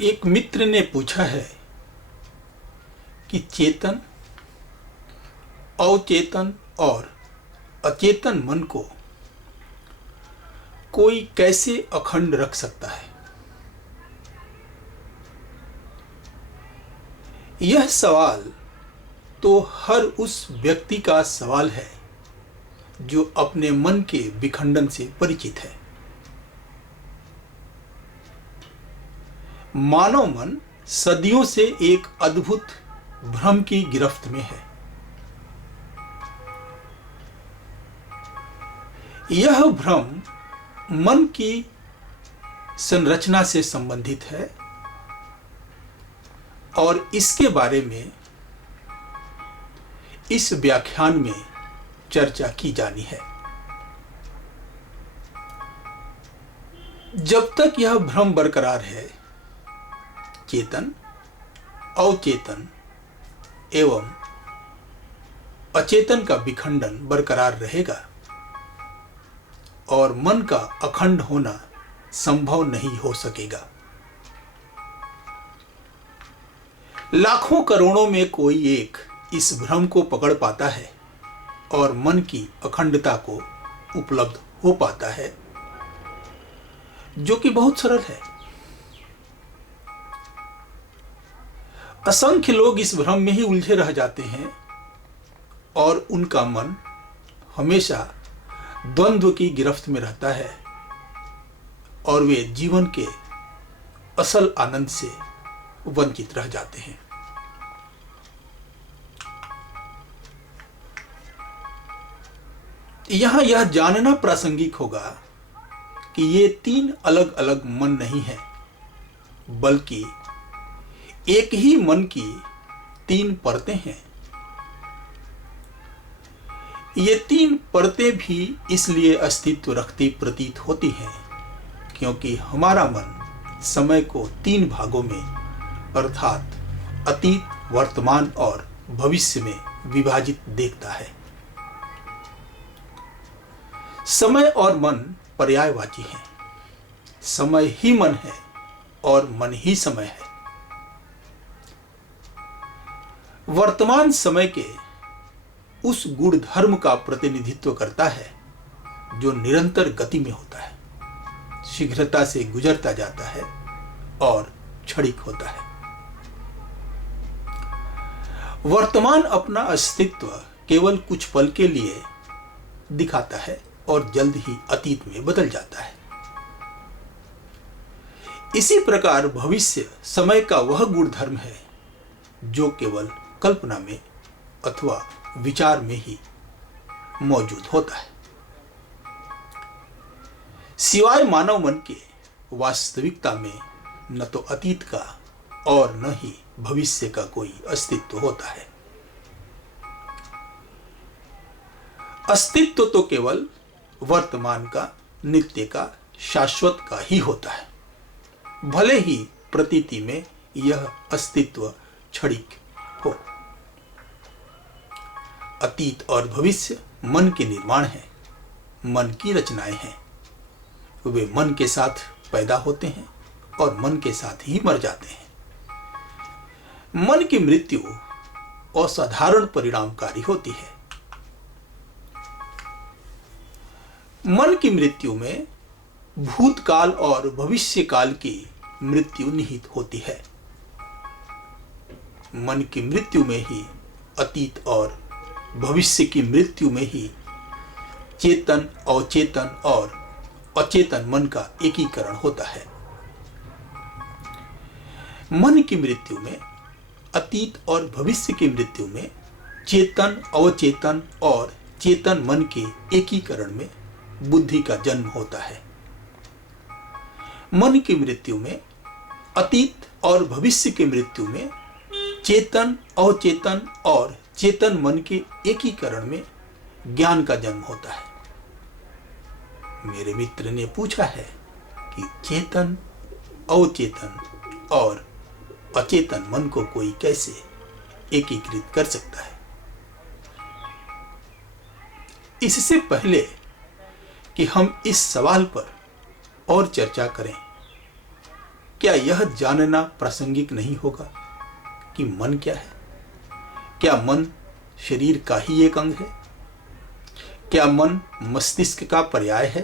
एक मित्र ने पूछा है कि चेतन, अवचेतन और अचेतन मन को कोई कैसे अखंड रख सकता है। यह सवाल तो हर उस व्यक्ति का सवाल है जो अपने मन के विखंडन से परिचित है। मानव मन सदियों से एक अद्भुत भ्रम की गिरफ्त में है। यह भ्रम मन की संरचना से संबंधित है और इसके बारे में इस व्याख्यान में चर्चा की जानी है। जब तक यह भ्रम बरकरार है, चेतन, अवचेतन एवं अचेतन का विखंडन बरकरार रहेगा और मन का अखंड होना संभव नहीं हो सकेगा। लाखों करोड़ों में कोई एक इस भ्रम को पकड़ पाता है और मन की अखंडता को उपलब्ध हो पाता है, जो कि बहुत सरल है। असंख्य लोग इस भ्रम में ही उलझे रह जाते हैं और उनका मन हमेशा द्वंद्व की गिरफ्त में रहता है और वे जीवन के असल आनंद से वंचित रह जाते हैं। यहां यह जानना प्रासंगिक होगा कि ये तीन अलग अलग मन नहीं है, बल्कि एक ही मन की तीन परतें हैं। ये तीन परतें भी इसलिए अस्तित्व रखती प्रतीत होती हैं क्योंकि हमारा मन समय को तीन भागों में अर्थात अतीत, वर्तमान और भविष्य में विभाजित देखता है। समय और मन पर्यायवाची हैं। समय ही मन है और मन ही समय है। वर्तमान समय के उस गुण धर्म का प्रतिनिधित्व करता है जो निरंतर गति में होता है, शीघ्रता से गुजरता जाता है और क्षणिक होता है। वर्तमान अपना अस्तित्व केवल कुछ पल के लिए दिखाता है और जल्द ही अतीत में बदल जाता है। इसी प्रकार भविष्य समय का वह गुण धर्म है जो केवल कल्पना में अथवा विचार में ही मौजूद होता है। सिवाय मानव मन के वास्तविकता में न तो अतीत का और न ही भविष्य का कोई अस्तित्व होता है। अस्तित्व तो केवल वर्तमान का, नित्य का, शाश्वत का ही होता है, भले ही प्रतीति में यह अस्तित्व क्षणिक हो। अतीत और भविष्य मन के निर्माण हैं, मन की रचनाएं हैं। वे मन के साथ पैदा होते हैं और मन के साथ ही मर जाते हैं। मन की मृत्यु असाधारण परिणामकारी होती है। मन की मृत्यु में भूतकाल और भविष्यकाल की मृत्यु निहित होती है। मन की मृत्यु में ही अतीत और भविष्य की मृत्यु में ही चेतन, अवचेतन और अचेतन मन का एकीकरण होता है। मन की मृत्यु में, अतीत और भविष्य की मृत्यु में चेतन, अवचेतन और चेतन मन के एकीकरण में बुद्धि का जन्म होता है। मन की मृत्यु में, अतीत और भविष्य की मृत्यु में चेतन, अवचेतन और चेतन मन के एकीकरण में ज्ञान का जन्म होता है। मेरे मित्र ने पूछा है कि चेतन, अवचेतन और अचेतन मन को कोई कैसे एकीकृत कर सकता है। इससे पहले कि हम इस सवाल पर और चर्चा करें, क्या यह जानना प्रासंगिक नहीं होगा कि मन क्या है? क्या मन शरीर का ही एक अंग है? क्या मन मस्तिष्क का पर्याय है?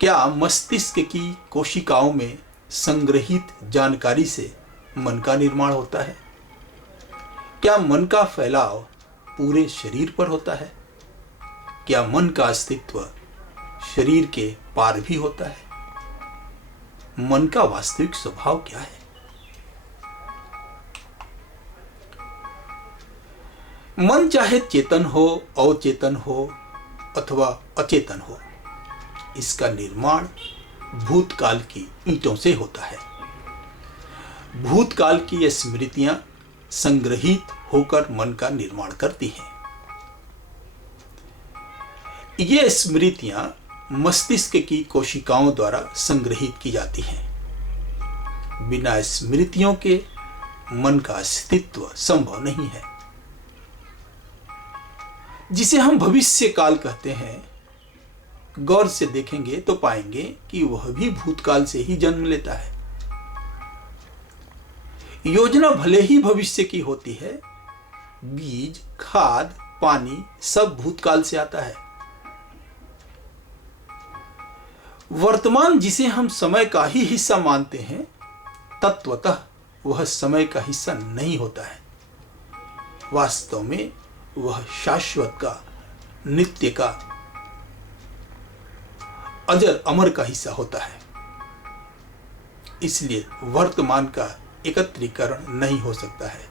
क्या मस्तिष्क की कोशिकाओं में संग्रहित जानकारी से मन का निर्माण होता है? क्या मन का फैलाव पूरे शरीर पर होता है? क्या मन का अस्तित्व शरीर के पार भी होता है? मन का वास्तविक स्वभाव क्या है? मन चाहे चेतन हो, अवचेतन हो अथवा अचेतन हो, इसका निर्माण भूतकाल की ईंटों से होता है। भूतकाल की ये स्मृतियां संग्रहित होकर मन का निर्माण करती हैं। ये स्मृतियां मस्तिष्क की कोशिकाओं द्वारा संग्रहित की जाती हैं। बिना स्मृतियों के मन का अस्तित्व संभव नहीं है। जिसे हम भविष्य काल कहते हैं, गौर से देखेंगे तो पाएंगे कि वह भी भूतकाल से ही जन्म लेता है। योजना भले ही भविष्य की होती है, बीज, खाद, पानी सब भूतकाल से आता है। वर्तमान जिसे हम समय का ही हिस्सा मानते हैं, तत्वतः वह समय का हिस्सा नहीं होता है। वास्तव में वह शाश्वत का, नित्य का, अजर अमर का हिस्सा होता है। इसलिए वर्तमान का एकत्रीकरण नहीं हो सकता है।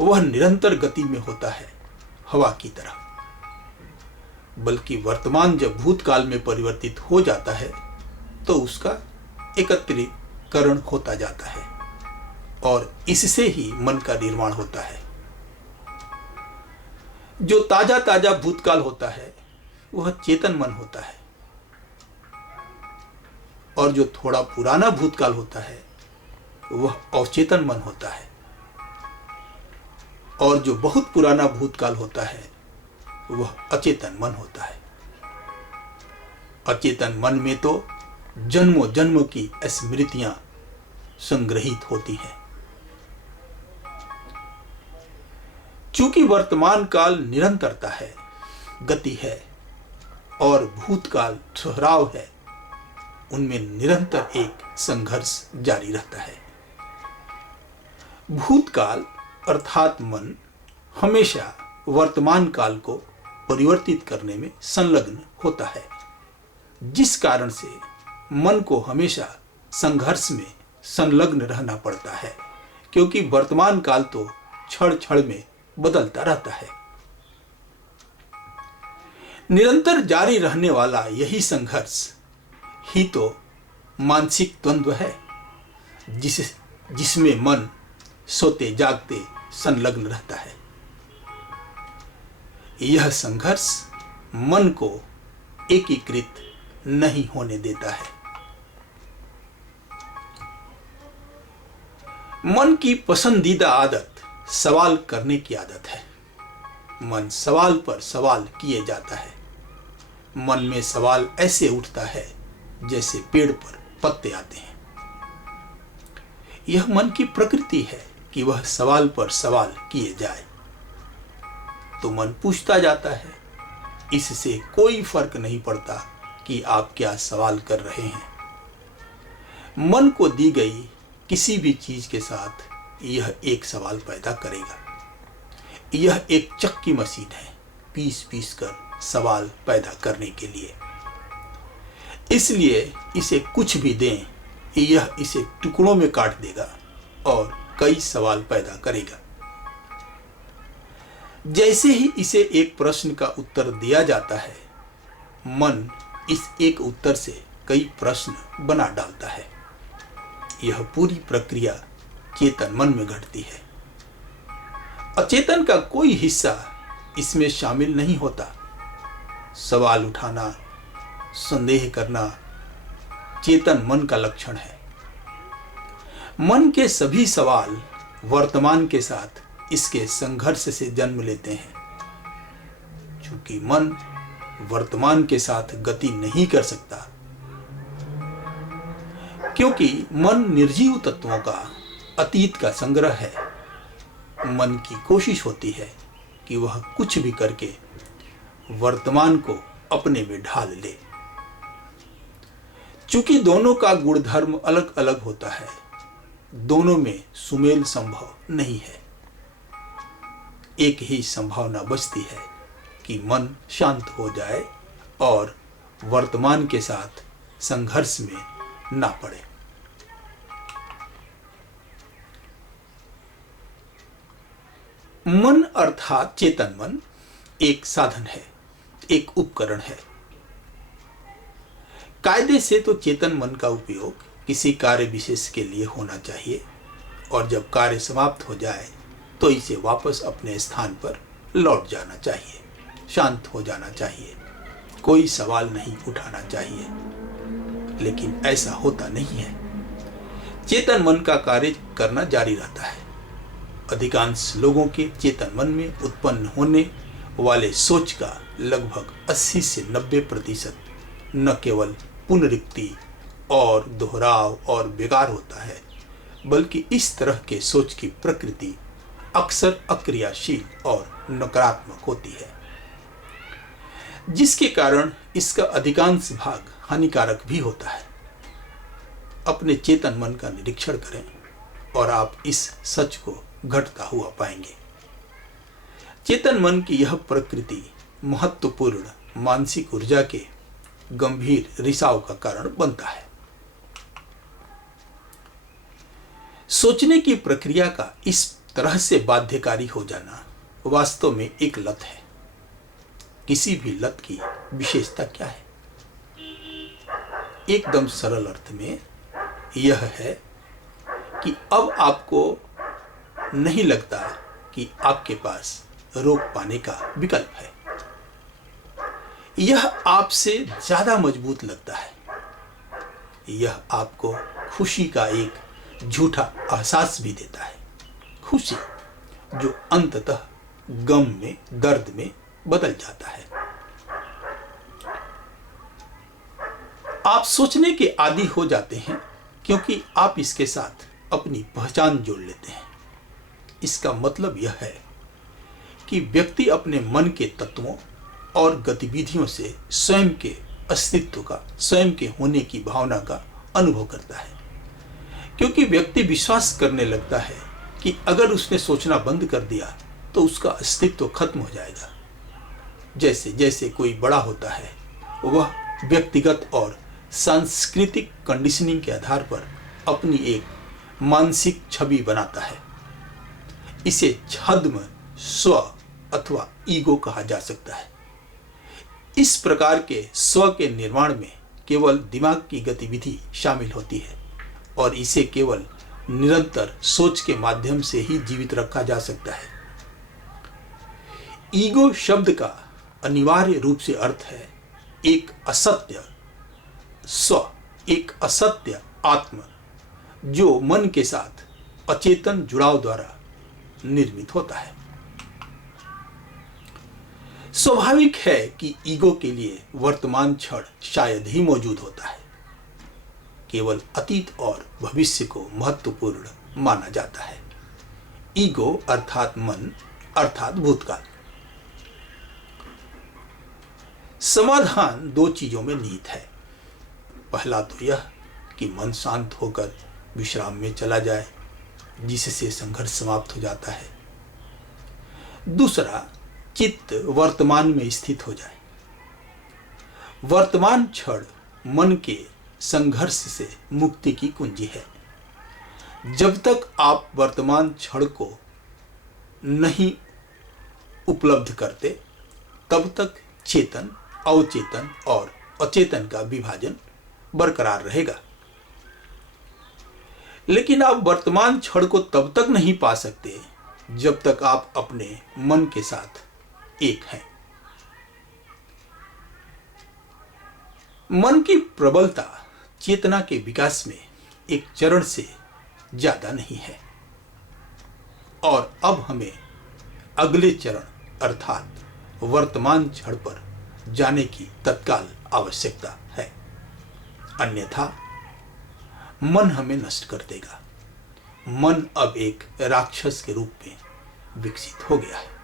वह निरंतर गति में होता है, हवा की तरह। बल्कि वर्तमान जब भूतकाल में परिवर्तित हो जाता है तो उसका एकत्रीकरण होता जाता है और इससे ही मन का निर्माण होता है। जो ताजा ताजा भूतकाल होता है वह चेतन मन होता है और जो थोड़ा पुराना भूतकाल होता है वह अवचेतन मन होता है और जो बहुत पुराना भूतकाल होता है वह अचेतन मन होता है। अचेतन मन में तो जन्मों जन्म की स्मृतियां संग्रहित होती हैं। चूंकि वर्तमान काल निरंतरता है, गति है और भूतकाल ठहराव है, उनमें निरंतर एक संघर्ष जारी रहता है। भूतकाल अर्थात मन हमेशा वर्तमान काल को परिवर्तित करने में संलग्न होता है, जिस कारण से मन को हमेशा संघर्ष में संलग्न रहना पड़ता है, क्योंकि वर्तमान काल तो क्षण क्षण में बदलता रहता है। निरंतर जारी रहने वाला यही संघर्ष ही तो मानसिक द्वंद्व है, जिसमें मन सोते जागते संलग्न रहता है। यह संघर्ष मन को एकीकृत नहीं होने देता है। मन की पसंदीदा आदत सवाल करने की आदत है। मन सवाल पर सवाल किए जाता है। मन में सवाल ऐसे उठता है जैसे पेड़ पर पत्ते आते हैं। यह मन की प्रकृति है कि वह सवाल पर सवाल किए जाए। तो मन पूछता जाता है। इससे कोई फर्क नहीं पड़ता कि आप क्या सवाल कर रहे हैं। मन को दी गई किसी भी चीज के साथ यह एक सवाल पैदा करेगा। यह एक चक्की मशीन है, पीस पीस कर सवाल पैदा करने के लिए। इसलिए इसे कुछ भी दें, यह इसे टुकड़ों में काट देगा और कई सवाल पैदा करेगा। जैसे ही इसे एक प्रश्न का उत्तर दिया जाता है, मन इस एक उत्तर से कई प्रश्न बना डालता है। यह पूरी प्रक्रिया चेतन मन में घटती है। अचेतन का कोई हिस्सा इसमें शामिल नहीं होता। सवाल उठाना, संदेह करना चेतन मन का लक्षण है। मन के सभी सवाल वर्तमान के साथ इसके संघर्ष से जन्म लेते हैं। चूंकि मन वर्तमान के साथ गति नहीं कर सकता, क्योंकि मन निर्जीव तत्वों का अतीत का संग्रह है। मन की कोशिश होती है कि वह कुछ भी करके वर्तमान को अपने में ढाल ले। चूंकि दोनों का गुणधर्म अलग अलग होता है, दोनों में सुमेल संभव नहीं है। एक ही संभावना बचती है कि मन शांत हो जाए और वर्तमान के साथ संघर्ष में ना पड़े। मन अर्थात चेतन मन एक साधन है, एक उपकरण है। कायदे से तो चेतन मन का उपयोग किसी कार्य विशेष के लिए होना चाहिए और जब कार्य समाप्त हो जाए तो इसे वापस अपने स्थान पर लौट जाना चाहिए, शांत हो जाना चाहिए, कोई सवाल नहीं उठाना चाहिए। लेकिन ऐसा होता नहीं है। चेतन मन का कार्य करना जारी रहता है। अधिकांश लोगों के चेतन मन में उत्पन्न होने वाले सोच का लगभग 80 से 90% न केवल पुनरुक्ति और दोहराव और बेकार होता है, बल्कि इस तरह के सोच की प्रकृति अक्सर अक्रियाशील और नकारात्मक होती है, जिसके कारण इसका अधिकांश भाग हानिकारक भी होता है। अपने चेतन मन का निरीक्षण करें और आप इस सच को घटता हुआ पाएंगे। चेतन मन की यह प्रकृति महत्वपूर्ण मानसिक ऊर्जा के गंभीर रिसाव का कारण बनता है। सोचने की प्रक्रिया का इस तरह से बाध्यकारी हो जाना वास्तव में एक लत है। किसी भी लत की विशेषता क्या है? एकदम सरल अर्थ में यह है कि अब आपको नहीं लगता कि आपके पास रोक पाने का विकल्प है। यह आपसे ज्यादा मजबूत लगता है। यह आपको खुशी का एक झूठा एहसास भी देता है, खुशी जो अंततः गम में, दर्द में बदल जाता है। आप सोचने के आदी हो जाते हैं क्योंकि आप इसके साथ अपनी पहचान जोड़ लेते हैं। इसका मतलब यह है कि व्यक्ति अपने मन के तत्वों और गतिविधियों से स्वयं के अस्तित्व का, स्वयं के होने की भावना का अनुभव करता है, क्योंकि व्यक्ति विश्वास करने लगता है कि अगर उसने सोचना बंद कर दिया तो उसका अस्तित्व खत्म हो जाएगा। जैसे जैसे कोई बड़ा होता है, वह व्यक्तिगत और सांस्कृतिक कंडीशनिंग के आधार पर अपनी एक मानसिक छवि बनाता है। इसे छद्म स्व अथवा ईगो कहा जा सकता है। इस प्रकार के स्व के निर्माण में केवल दिमाग की गतिविधि शामिल होती है और इसे केवल निरंतर सोच के माध्यम से ही जीवित रखा जा सकता है। ईगो शब्द का अनिवार्य रूप से अर्थ है एक असत्य स्व, एक असत्य आत्म जो मन के साथ अचेतन जुड़ाव द्वारा निर्मित होता है। स्वाभाविक है कि ईगो के लिए वर्तमान क्षण शायद ही मौजूद होता है। केवल अतीत और भविष्य को महत्वपूर्ण माना जाता है। ईगो अर्थात मन अर्थात भूतकाल। समाधान दो चीजों में निहित है। पहला तो यह कि मन शांत होकर विश्राम में चला जाए, जिससे संघर्ष समाप्त हो जाता है। दूसरा, चित्त वर्तमान में स्थित हो जाए। वर्तमान क्षण मन के संघर्ष से मुक्ति की कुंजी है। जब तक आप वर्तमान क्षण को नहीं उपलब्ध करते, तब तक चेतन, अवचेतन और अचेतन का विभाजन बरकरार रहेगा। लेकिन आप वर्तमान क्षण को तब तक नहीं पा सकते जब तक आप अपने मन के साथ एक हैं। मन की प्रबलता चेतना के विकास में एक चरण से ज्यादा नहीं है और अब हमें अगले चरण अर्थात वर्तमान क्षण पर जाने की तत्काल आवश्यकता है। अन्यथा मन हमें नष्ट कर देगा। मन अब एक राक्षस के रूप में विकसित हो गया है।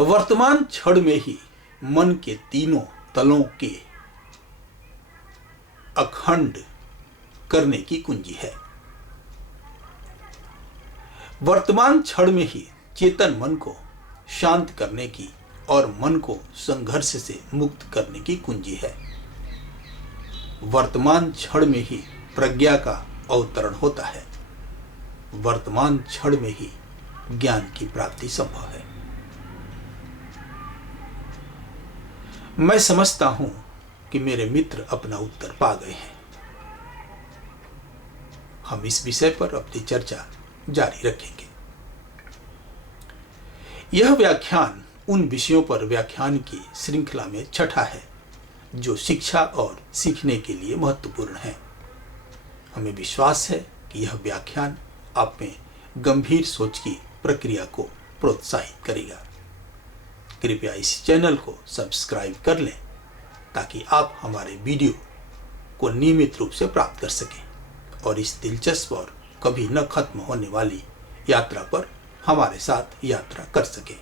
वर्तमान क्षण में ही मन के तीनों तलों के अखंड करने की कुंजी है। वर्तमान क्षण में ही चेतन मन को शांत करने की और मन को संघर्ष से मुक्त करने की कुंजी है। वर्तमान क्षण में ही प्रज्ञा का अवतरण होता है। वर्तमान क्षण में ही ज्ञान की प्राप्ति संभव है। मैं समझता हूं कि मेरे मित्र अपना उत्तर पा गए हैं। हम इस विषय पर अपनी चर्चा जारी रखेंगे। यह व्याख्यान उन विषयों पर व्याख्यान की श्रृंखला में छठा है जो शिक्षा और सीखने के लिए महत्वपूर्ण है। हमें विश्वास है कि यह व्याख्यान आप में गंभीर सोच की प्रक्रिया को प्रोत्साहित करेगा। कृपया इस चैनल को सब्सक्राइब कर लें ताकि आप हमारे वीडियो को नियमित रूप से प्राप्त कर सकें और इस दिलचस्प और कभी न खत्म होने वाली यात्रा पर हमारे साथ यात्रा कर सकें।